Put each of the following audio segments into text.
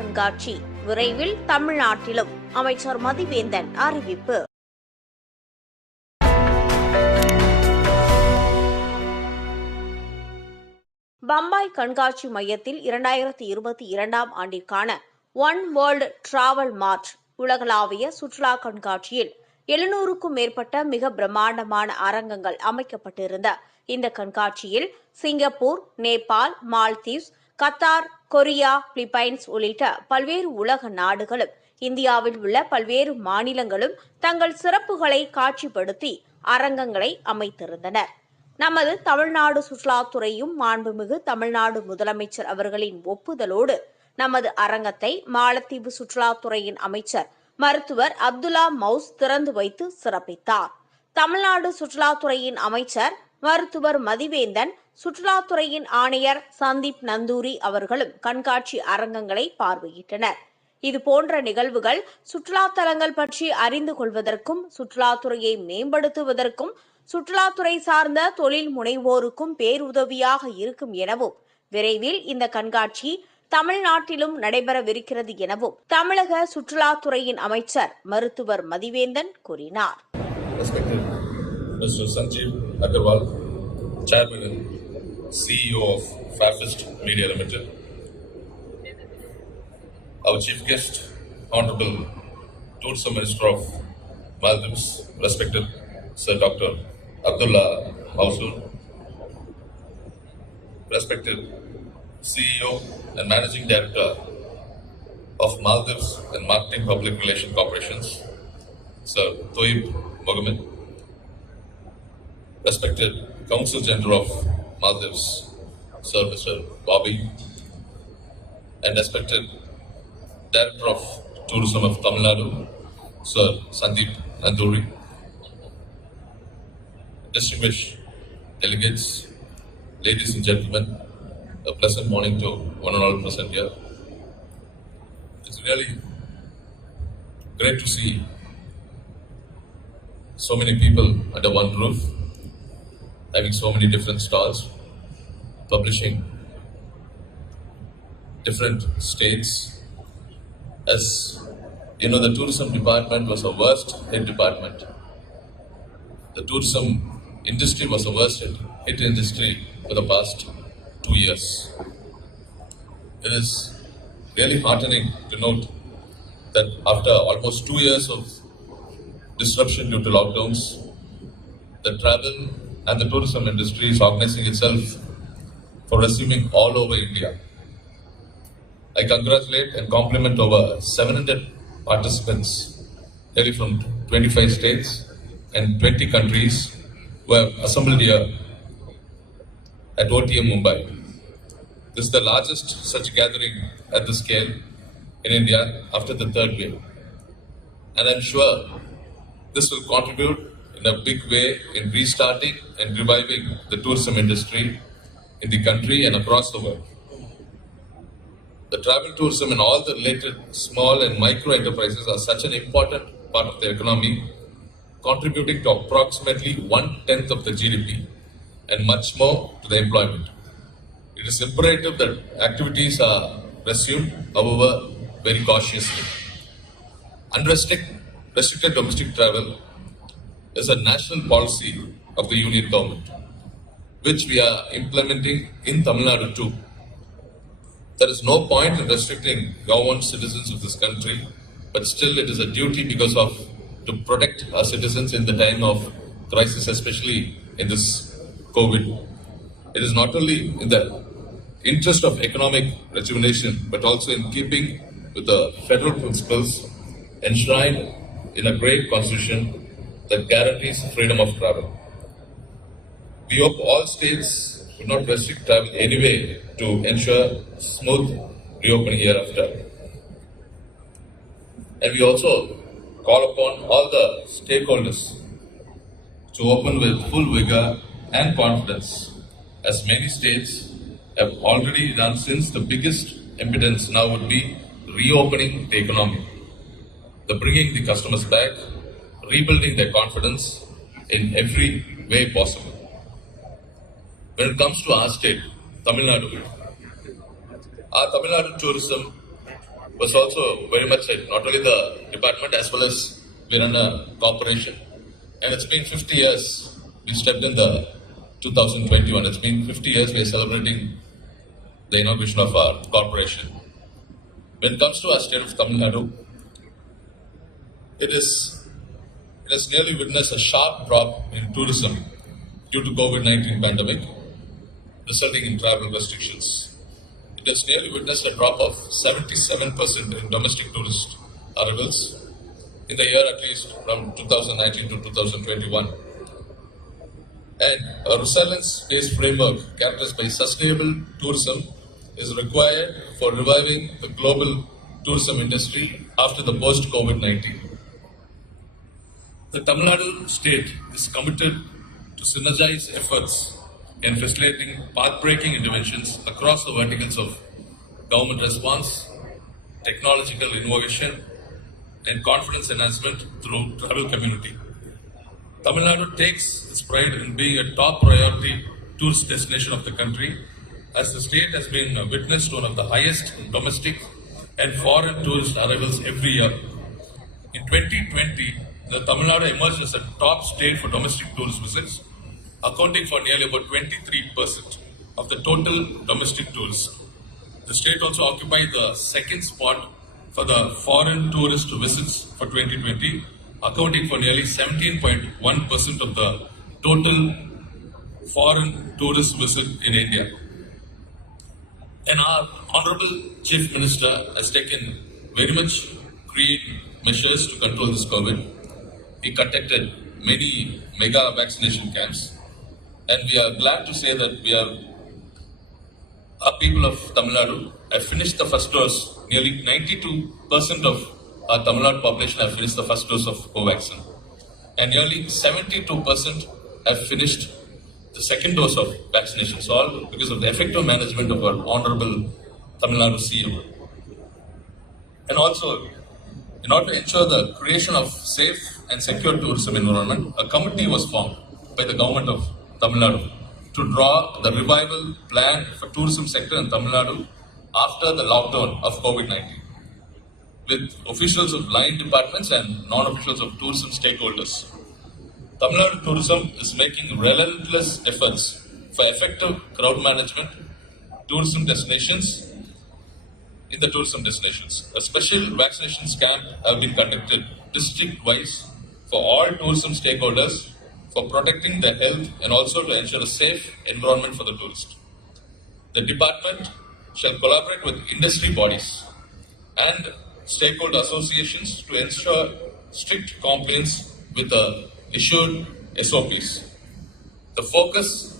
கண்காட்சி விரைவில் தமிழ்நாட்டிலும் அமைச்சர் மதிவேந்தன் அறிவிப்பு. பம்பாய் கண்காட்சி மையத்தில் 2022 ஆண்டிற்கான ஒன் வேர்ல்டு டிராவல் மார்ட் உலகளாவிய சுற்றுலா கண்காட்சியில் 700க்கும் மேற்பட்ட மிக பிரம்மாண்டமான அரங்கங்கள் அமைக்கப்பட்டிருந்த இந்த கண்காட்சியில் Singapore, Nepal, Maldives, Qatar, Korea, Philippines உள்ளிட்ட பல்வேறு உலக நாடுகளும் இந்தியாவில் உள்ள பல்வேறு மாநிலங்களும் தங்கள் சிறப்புகளை காட்சிப்படுத்தி அரங்கங்களை அமைத்திருந்தனர். நமது தமிழ்நாடு சுற்றுலாத்துறையும் மாண்புமிகு தமிழ்நாடு முதலமைச்சர் அவர்களின் ஒப்புதலோடு நமது அரங்கத்தை மாலத்தீவு சுற்றுலாத்துறையின் அமைச்சர் மருத்துவர் அப்துல்லா மவுஸ் திறந்து வைத்து சிறப்பித்தார். தமிழ்நாடு சுற்றுலாத்துறையின் அமைச்சர் மருத்துவர் மதிவேந்தன், சுற்றுலாத்துறையின் ஆணையர் சந்தீப் நந்தூரி அவர்களும் கண்காட்சி அரங்கங்களை பார்வையிட்டனர். இதுபோன்ற நிகழ்வுகள் சுற்றுலா தலங்கள் பற்றி அறிந்து கொள்வதற்கும், சுற்றுலாத்துறையை மேம்படுத்துவதற்கும், சுற்றுலாத்துறை சார்ந்த தொழில் முனைவோருக்கும் பேருதவியாக இருக்கும் எனவும், விரைவில் இந்த கண்காட்சி தமிழ்நாட்டிலும் நடைபெறவிருக்கிறது எனவும் தமிழக சுற்றுலாத்துறையின் அமைச்சர் மருத்துவர் மதிவேந்தன் கூறினார். Mr. Sanjeev Agarwal, Chairman and CEO of Fafist Media Limited. Our Chief Guest, Honorable Tourism Minister of Maldives, respected Sir Dr. Abdullah Hausul, respected CEO and Managing Director of Maldives and Marketing Public Relations Corporations, Sir Toib Mohammed, respected Council General of Maldives, Sir Mr. Bobby, and respected Director of Tourism of Tamil Nadu, Sir Sandeep Nanduri, distinguished delegates, ladies and gentlemen, a pleasant morning to one and all present here. It's really great to see so many people under one roof, having so many different stalls, publishing different states. As you know, the tourism department was a worst hit department. The tourism industry was the worst hit industry for the past 2 years. It is really heartening to note that after almost 2 years of disruption due to lockdowns, the travel and the tourism industry is organizing itself for resuming all over India. I congratulate and compliment over 700 participants, really from 25 states and 20 countries who have assembled here at OTM Mumbai. This is the largest such gathering at this scale in India after the third wave. And I'm sure this will contribute in a big way in restarting and reviving the tourism industry in the country and across the world. The travel tourism and all the related small and micro enterprises are such an important part of the economy, contributing to approximately 1/10 of the GDP and much more to the employment. It is imperative that activities are resumed, however, very cautiously. Unrestricted domestic travel is a national policy of the Union government, which we are implementing in Tamil Nadu too. There is no point in restricting government citizens of this country, but still it is a duty because of to protect our citizens in the time of crisis, especially in this COVID. It is not only in the interest of economic rejuvenation, but also in keeping with the federal principles enshrined in a great constitution that guarantees freedom of travel. We hope all states would not restrict travel anyway to ensure smooth reopening hereafter. And we also call upon all the stakeholders to open with full vigor and confidence, as many states have already done, since the biggest impedance now would be reopening the economy, the bringing the customers back, rebuilding their confidence in every way possible. When it comes to our state, Tamil Nadu, our Tamil Nadu tourism was also very much not only the department as well as we run a corporation. And it's been 50 years. We stepped in the 2021. It's been 50 years we are celebrating the inauguration of our corporation. When it comes to our state of Tamil Nadu, it has nearly witnessed a sharp drop in tourism due to COVID-19 pandemic, resulting in travel restrictions. It has nearly witnessed a drop of 77% in domestic tourist arrivals in the year at least from 2019 to 2021. And a resilience-based framework characterized by sustainable tourism is required for reviving the global tourism industry after the post-COVID-19. The Tamil Nadu state is committed to synergize efforts in facilitating path-breaking interventions across the verticals of government response, technological innovation, and confidence enhancement through travel community. Tamil Nadu takes its pride in being a top priority tourist destination of the country, as the state has been witness to one of the highest domestic and foreign tourist arrivals every year. In 2020, the Tamil Nadu emerged as a top state for domestic tourist visits, accounting for nearly about 23% of the total domestic tourists. The state also occupied the second spot for the foreign tourist visits for 2020, accounting for nearly 17.1% of the total foreign tourist visit in India. And our Honorable Chief Minister has taken very much creative measures to control this COVID. He conducted many mega vaccination camps, and we are glad to say that our people of Tamil Nadu have finished the first dose. Nearly 92% of our Tamil Nadu population have finished the first dose of Covaxin, and nearly 72% have finished the second dose of vaccinations, all because of the effective management of our Honorable Tamil Nadu CM. And also, in order to ensure the creation of safe and secure tourism environment, a committee was formed by the government of Tamil Nadu to draw the revival plan for tourism sector in Tamil Nadu after the lockdown of COVID-19, with officials of line departments and non-officials of tourism stakeholders. Tamil Nadu tourism is making relentless efforts for effective crowd management, tourism destinations. In the tourism destinations, a special vaccinations camp have been conducted district-wise for all tourism stakeholders for protecting their health and also to ensure a safe environment for the tourist. The department shall collaborate with industry bodies and stakeholder associations to ensure strict compliance with the issued SOPs. The focus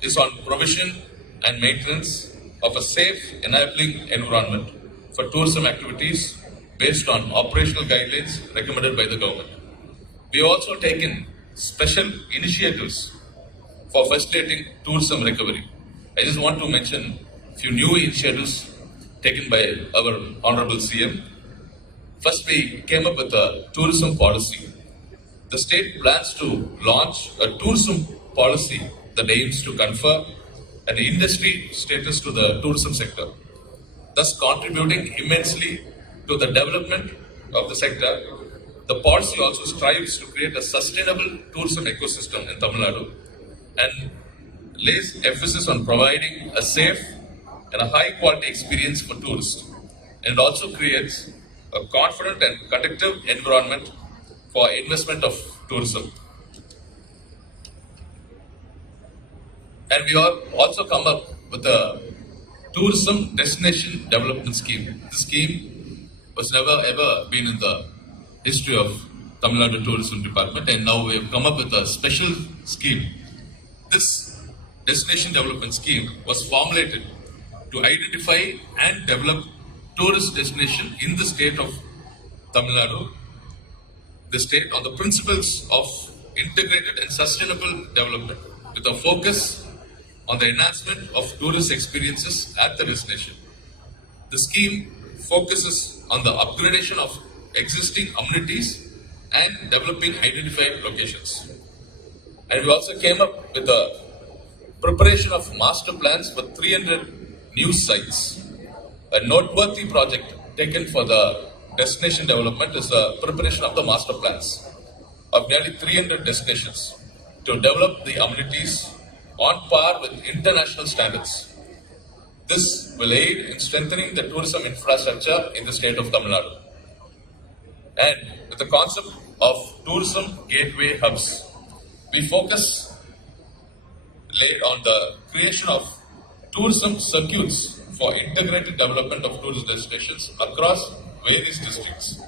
is on provision and maintenance of a safe, enabling environment for tourism activities based on operational guidelines recommended by the government. We have also taken special initiatives for facilitating tourism recovery. I just want to mention a few new initiatives taken by our Honorable CM. First, we came up with a tourism policy. The state plans to launch a tourism policy that aims to confer an industry status to the tourism sector, thus contributing immensely to the development of the sector. The policy also strives to create a sustainable tourism ecosystem in Tamil Nadu and lays emphasis on providing a safe and a high quality experience for tourists, and also creates a confident and conducive environment for investment of tourism. And we have also come up with a tourism destination development scheme. This scheme was never ever been in the history of Tamil Nadu Tourism Department, and now we have come up with a special scheme. This destination development scheme was formulated to identify and develop tourist destination in the state of Tamil Nadu, the state on the principles of integrated and sustainable development, with a focus on the enhancement of tourist experiences at the destination. The scheme focuses on the upgradation of existing amenities and developing identified locations. And we also came up with a preparation of master plans for 300 new sites. A noteworthy project taken for the destination development is the preparation of the master plans of nearly 300 destinations to develop the amenities on par with international standards. This will aid in strengthening the tourism infrastructure in the state of Tamil Nadu. And with the concept of tourism gateway hubs, we focus laid on the creation of tourism circuits for integrated development of tourist destinations across various districts.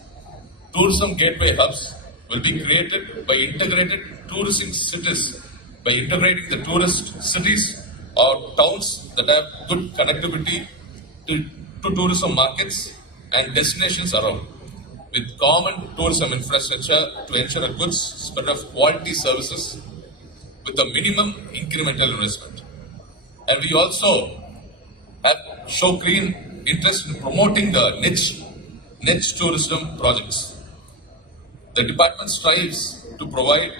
Tourism gateway hubs will be created by integrated tourism cities, by integrating the tourist cities or towns that have good connectivity to tourism markets and destinations around, with common tourism infrastructure to ensure a good spread of quality services with a minimum incremental investment. And we also have show keen interest in promoting the niche tourism projects. The department strives to provide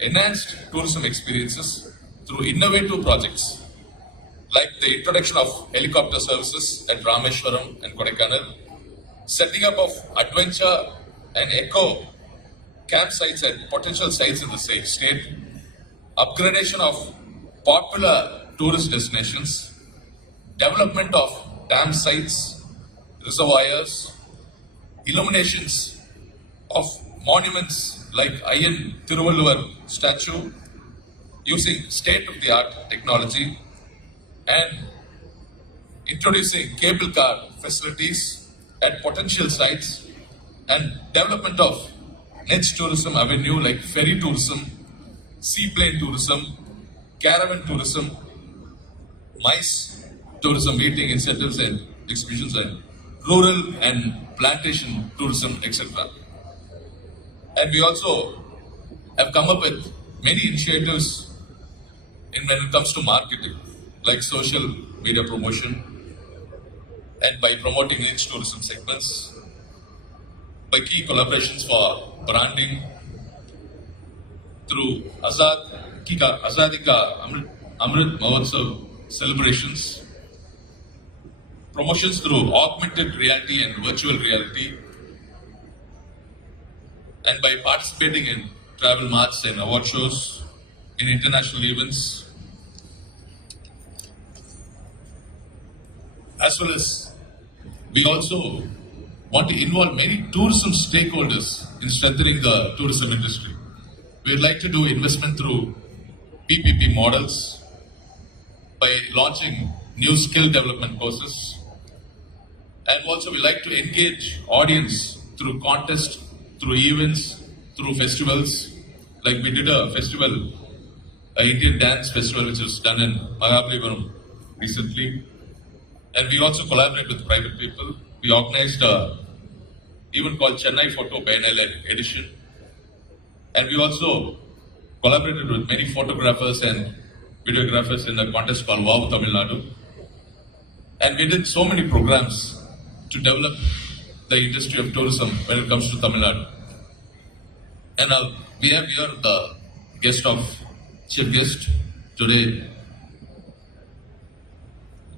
enhanced tourism experiences through innovative projects like the introduction of helicopter services at Rameshwaram and Kodaikanal, setting up of adventure and eco campsites at potential sites in the state, upgradation of popular tourist destinations, development of dam sites, reservoirs, illuminations of monuments like Iron Thiruvalluvar statue using state-of-the-art technology, and introducing cable car facilities at potential sites, and development of niche tourism avenue like ferry tourism, seaplane tourism, caravan tourism, MICE tourism, meeting incentives and exhibitions, and rural and plantation tourism, etc. And we also have come up with many initiatives when it comes to marketing, like social media promotion, and by promoting niche tourism segments, by key collaborations for branding through Azadi Ka Amrit Mahotsav celebrations, promotions through augmented reality and virtual reality, and by participating in travel marts and award shows, in international events, as well as we also want to involve many tourism stakeholders in strengthening the tourism industry. We would like to do investment through PPP models, by launching new skill development courses, and also we like to engage audience through contests, through events, through festivals. Like we did a festival, an Indian dance festival which was done in Mahabalipuram recently, and we also collaborate with private people. We organized a event called Chennai Photo Biennale Edition, and we also collaborated with many photographers and videographers in a contest called Wow Tamil Nadu. And we did so many programs to develop the industry of tourism when it comes to Tamil Nadu. And we have here the chief guest today,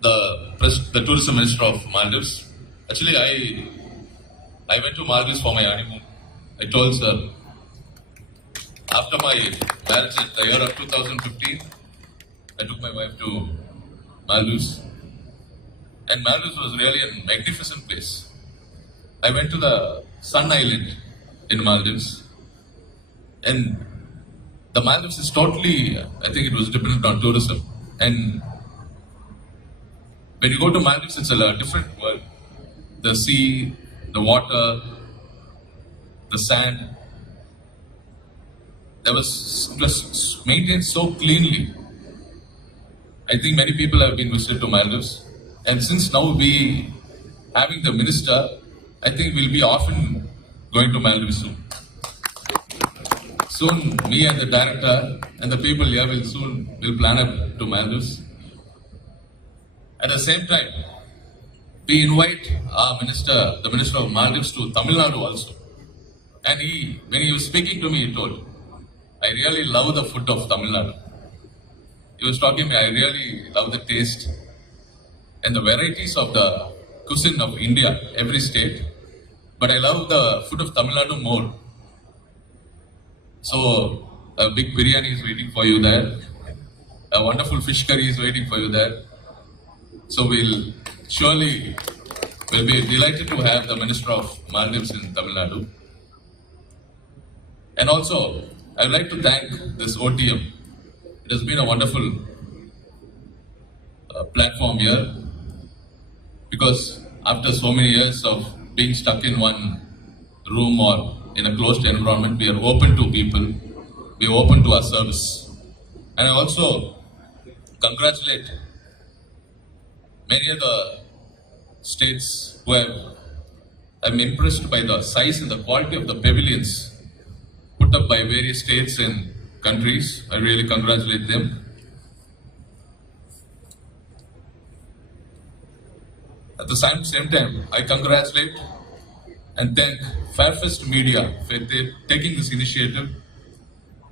the tourism minister of Maldives. Actually, I went to Maldives for my honeymoon. I told her, after my marriage in the year of 2015, I took my wife to Maldives. And Maldives was really a magnificent place. I went to the Sun Island in Maldives. And the Maldives is totally, I think it was dependent on tourism. And when you go to Maldives, it's a different world. The sea, the water, the sand. It was maintained so cleanly. I think many people have been visited to Maldives. And since now we having the minister, I think we'll be often going to Maldives soon. Soon, me and the director and the people here will plan up to Maldives. At the same time, we invite our minister, the minister of Maldives, to Tamil Nadu also. And when he was speaking to me, he told, I really love the food of Tamil Nadu. He was talking to me, I really love the taste and the varieties of the cuisine of India, every state. But I love the food of Tamil Nadu more. So a big biryani is waiting for you there. A wonderful fish curry is waiting for you there. So we'll be delighted to have the Minister of Maldives in Tamil Nadu. And also, I would like to thank this OTM. It has been a wonderful platform here, because after so many years of being stuck in one room or in a closed environment, we are open to people, we are open to our service. And I also congratulate many of the states who I'm impressed by the size and the quality of the pavilions put up by various states and countries. I really congratulate them. At the same time, I congratulate and thank Fairfest Media for taking this initiative,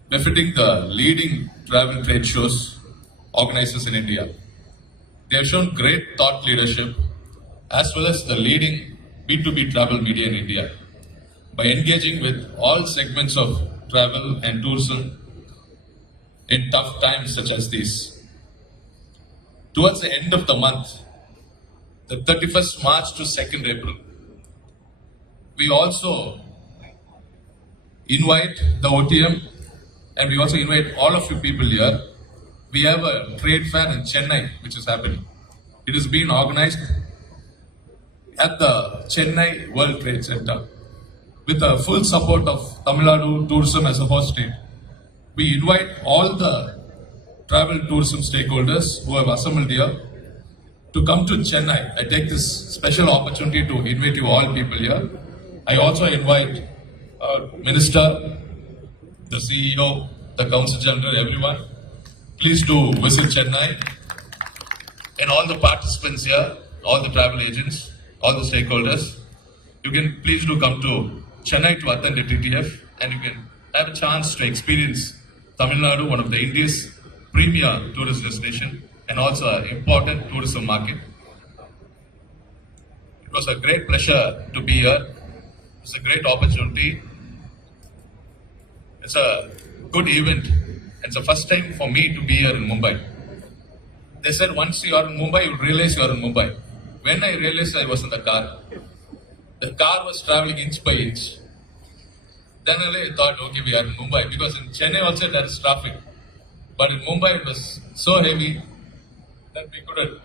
befitting the leading travel trade shows organizers in India. They have shown great thought leadership as well as the leading B2B travel media in India by engaging with all segments of travel and tourism in tough times such as these. Towards the end of the month, the 31st March to 2nd April, we also invite the OTM and we also invite all of you people here. We have a trade fair in Chennai which is happening. It is being organized at the Chennai World Trade Center with the full support of Tamil Nadu Tourism as a host state. We invite all the travel tourism stakeholders who have assembled here to come to Chennai. I take this special opportunity to invite you all people here. I also invite our Minister, the CEO, the Council General, everyone. Please do visit Chennai, and all the participants here, all the travel agents, all the stakeholders. You can please do come to Chennai to attend the TTF, and you can have a chance to experience Tamil Nadu, one of the India's premier tourist destination and also an important tourism market. It was a great pleasure to be here. It's a great opportunity. It's a good event. It's the first time for me to be here in Mumbai. They said once you are in Mumbai, you'll realize you are in Mumbai. When I realized I was in the car was traveling inch by inch. Then I thought, okay, we are in Mumbai, because in Chennai also there is traffic. But in Mumbai it was so heavy that we couldn't.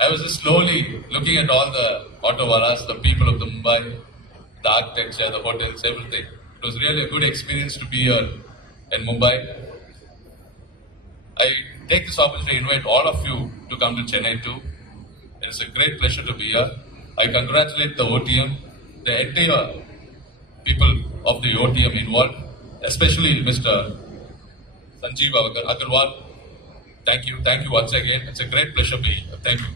I was just slowly looking at all the autowalas, the people of the Mumbai, the architecture, the hotels, everything. It was really a good experience to be here in Mumbai. I take this opportunity to invite all of you to come to Chennai too. It's a great pleasure to be here. I congratulate the OTM, the entire people of the OTM involved, especially Mr. Sanjeev Agarwal. Thank you once again. It's a great pleasure being here. Thank you.